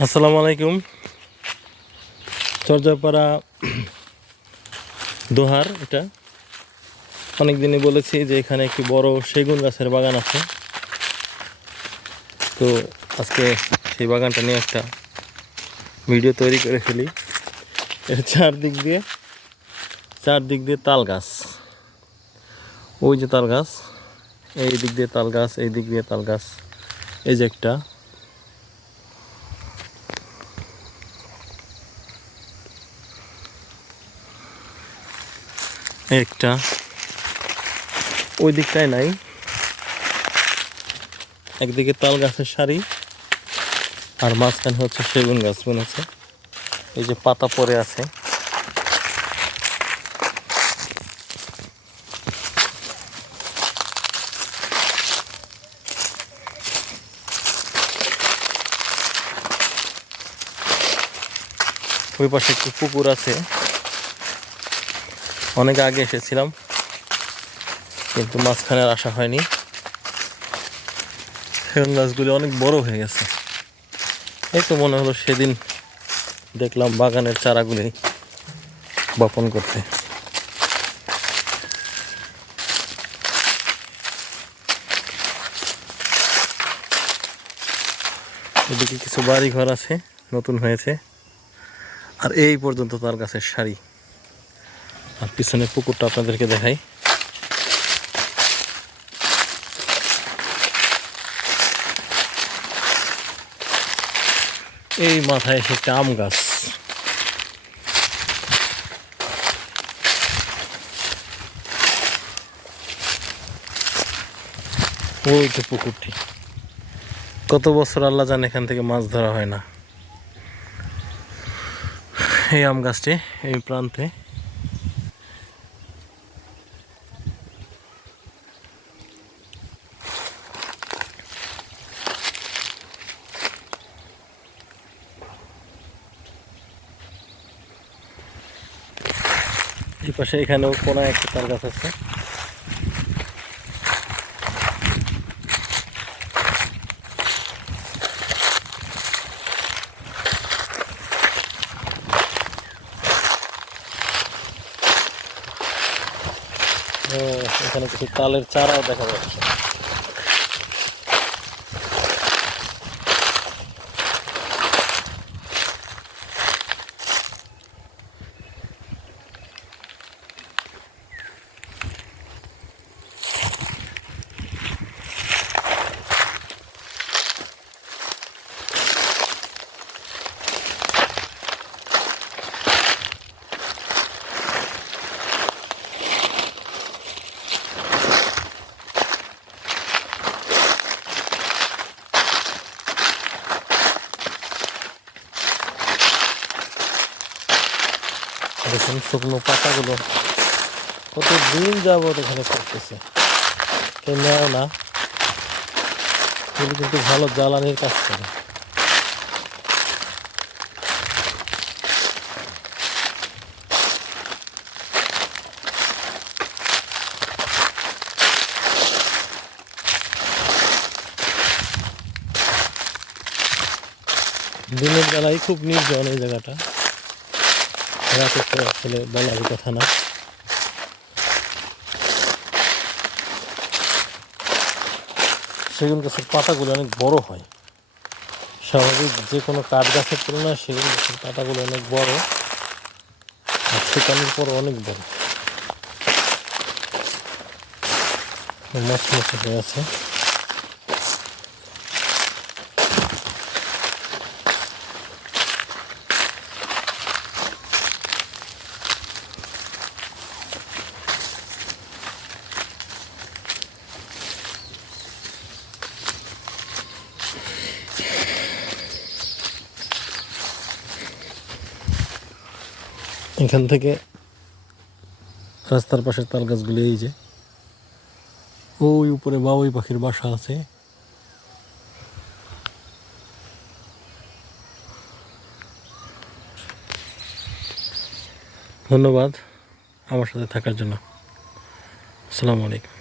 আসসালামু আলাইকুম। চর্যাপাড়া দোহার, এটা। অনেক দিনই বলেছি যে এখানে একটি বড় সেগুন গাছের বাগান আছে। তো আজকে সেই বাগানটা নিয়ে একটা ভিডিও তৈরি করে ফেলি। এর চারদিক দিয়ে চারদিক দিয়ে তাল গাছ। ওই যে তাল গাছ, এই দিক দিয়ে তাল গাছ, এই দিক দিয়ে তাল গাছ। এই যে একটা। একটা। ওই দিকটায় নাই। একদিকে তাল গাছের সারি, আর মাঝখানে হচ্ছে সেগুন গাছ বুনেছে এই যে পাতা পড়ে আছে। ওই পাশে একটু পুকুর আছে। অনেক আগে এসেছিলাম, কিন্তু মাঝখানে আসা হয়নি। সেগুন গাছগুলি অনেক বড় হয়ে গেছে। এই তো মনে হলো সেদিন দেখলাম বাগানের চারাগুলি বপন করতে। এদিকে কিছু বাড়ি ঘর আছে, নতুন হয়েছে। আর এই পর্যন্ত তার গাছের শাড়ি আর পিছনের পুকুরটা আপনাদেরকে দেখাই। এই মাথায় এসে একটা আম গাছ। ওই তো পুকুরটি। কত বছর আল্লাহ জান এখান থেকে মাছ ধরা হয় না। এই আম গাছটি এই প্রান্তে এই পাশে এখানেও কোনায় একটা তাল গাছ আছে। এখানে কিছু তালের চারাও দেখা যাচ্ছে। দেখুন শুকনো পাতাগুলো। কত দিন যাবত এখানে করতেছে কেউ নেয় না। এগুলো কিন্তু ভালো জ্বালানির কাজ করে। দিনের বেলায় খুব নির্জন এই জায়গাটা। রাতে তো আসলে বলার কথা না। সেগুন গাছের পাতাগুলো অনেক বড় হয়। স্বাভাবিক যে কোনো কাঠ গাছের তুলনায় সেগুন গাছের পাতাগুলো অনেক বড়, আর শুকানোর পর অনেক বড়। মস্ত মস্ত হয়ে আছে। এখান থেকে রাস্তার পাশের তাল গাছগুলি এই যে, ওই উপরে বাবুই পাখির বাসা আছে। ধন্যবাদ আমার সাথে থাকার জন্য। আসসালামু আলাইকুম।